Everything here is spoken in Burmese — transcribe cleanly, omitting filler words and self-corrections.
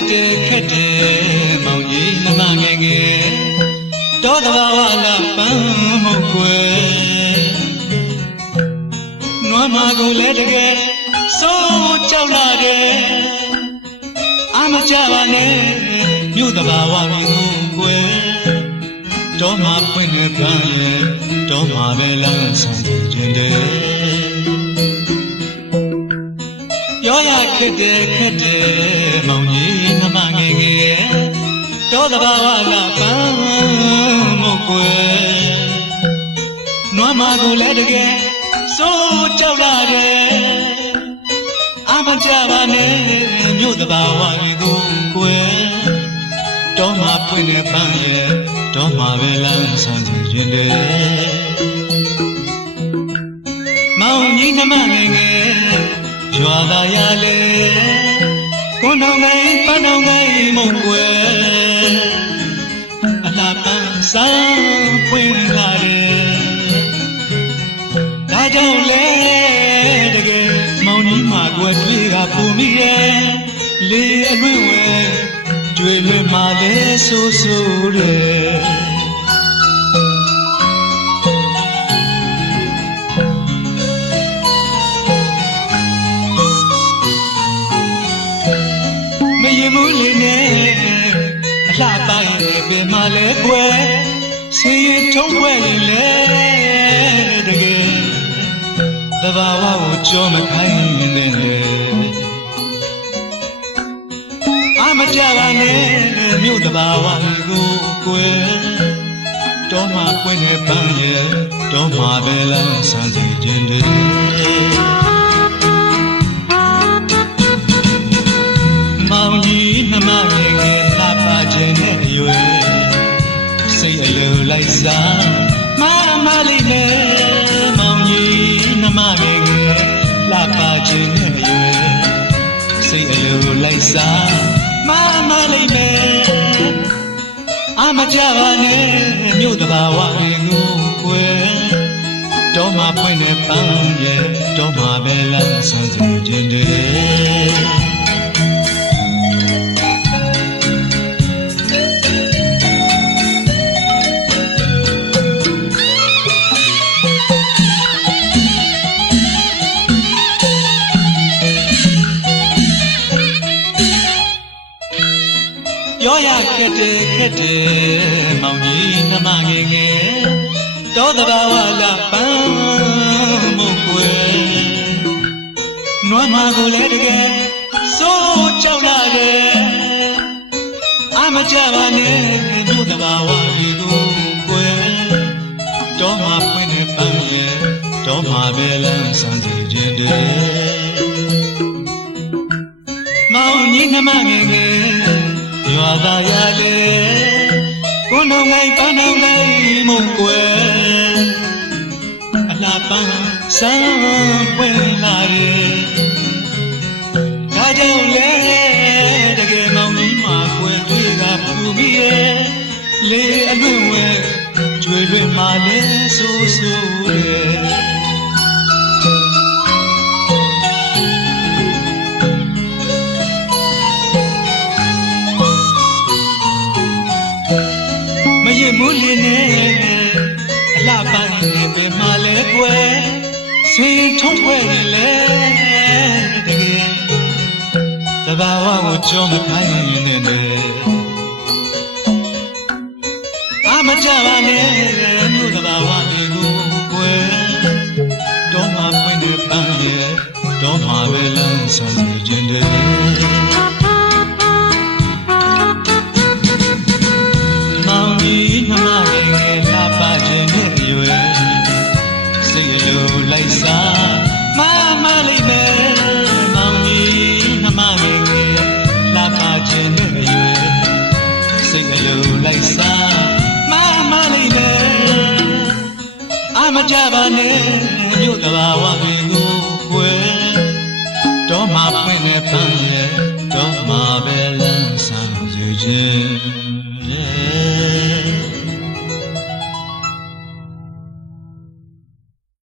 khete mauji nama ngenge do da wa la pan mo kwe nwa ma ko le tege so chau la de ama cha ba ne myu da ba wa mi ko kwe do ma phwin ne pan ye do ma be la san jin de yo ya khete mauji nama ngenge do da ba wa la pan mo kwe nwa ma ko le tege so chau la de ama cha ba ne myu da ba wa mi ko kwe do ma phwin ne pan ye do ma be la san jin de mauji nama ngengeရွာသာရလေကိုနောင်ငယ်ပန်းနောင်ငယ်မုံွယ်အလားပန်းစံပွင့်လာတယ်ဒါကြောင့်လေတကယ်မောင်ကြီးမှာကွယ်တွေ့ကပူမိရဲ့လေအလွင့်ဝဲကျွေလွင့်မှလဲဆိုးဆိုးတယ်မူလေးနဲ့အလှပိုင်းရဲ့ပင်မလဲကွယ်ဆေးရထုံးွယ်ရင်လဲတကယ်သဘာဝကိုကြောမခိုင်းနေတယ်အမကြပါနဲ့မြို့သဘာဝကိုကွယ်တော့မှပွင့်နေပန်းရဲ့တော့မှပဲလမ်းဆန်းစီခြင်းတယ်မောင်ကြီးနှမငယ်ငယ်လှပခြင်းနဲ့ရွယ်စိတ်အလိုလိုက်စားမမလေးနဲ့မောင်ကြီးနှမငယ်ငယ်လှပခြင်းနဲ့ရွယ်စိတ်အလိုလိုက်စားမမလေးနဲ့အမကြပါနဲ့မြို့တဘာဝတွေကိုကွယ်တော့မှပွင့်နေပန်းရဲ့တော့မှပဲလမ်းဆန်းစီခြင်းတယ်ပြောရခက်တယ်မောင်ကြီးနှမငယ်ငယ်တောသဘာဝလာပန်းမကွယ်နွားမကိုလည်းတကယ်စိုးကြောက်လာတယ်အမကြပါနဲ့မြို့သဘာဝတွေကိုကွယ်တောမှာပွင့်နေပန်းရဲ့တောမှာပဲလမ်းဆန်းစီခြင်းတယ်မောင်ကြီးနှမငယ်ငယ်ရွာသာရလေကိုနောင်ငယ်ပန်းနောင်ငယ်မုံကွယ်အလားပန်းစံပွင့်လာတယ်ဒါကြောင့်လေတကယ်မောင်ကြီးမှာကွယ်တွေ့ကပူပြီးရဲ့လေအလွင့်ဝဲကျွေလွင့်မှလဲဆိုးဆိုးတယ်မူလီနဲ့အလှပိုင်းနဲ့ပင်မလဲကွယ်ဆွေထုံးဖွဲ့နေလဲတကယ်သဘာဝကိုကြောမခိုင်းနေတယ်အမကြပါနဲ့မြို့သဘာဝတွေကိုကွယ်တော့မှပွင့်နေပန်းရဲ့တော့မှပဲလမ်းဆန်းစီခြင်းတယ်နှမငယ်ငယ်လှပခြင်းနဲ့ရွယ်စိတ်အလိုလိုက်စားမမလေးပဲမောင်ကြီးနှမငယ်ငယ်လှပခြင်းနဲ့ရွယ်စိတ်အလိုလိုက်စားမမလေးပဲအမကြပါနဲ့မြို့သဘာဝတွေကိုကွယ်တော့မှပွင့်နေပန်းရဲ့တော့မှပဲလမ်းဆောင်စေခြင်း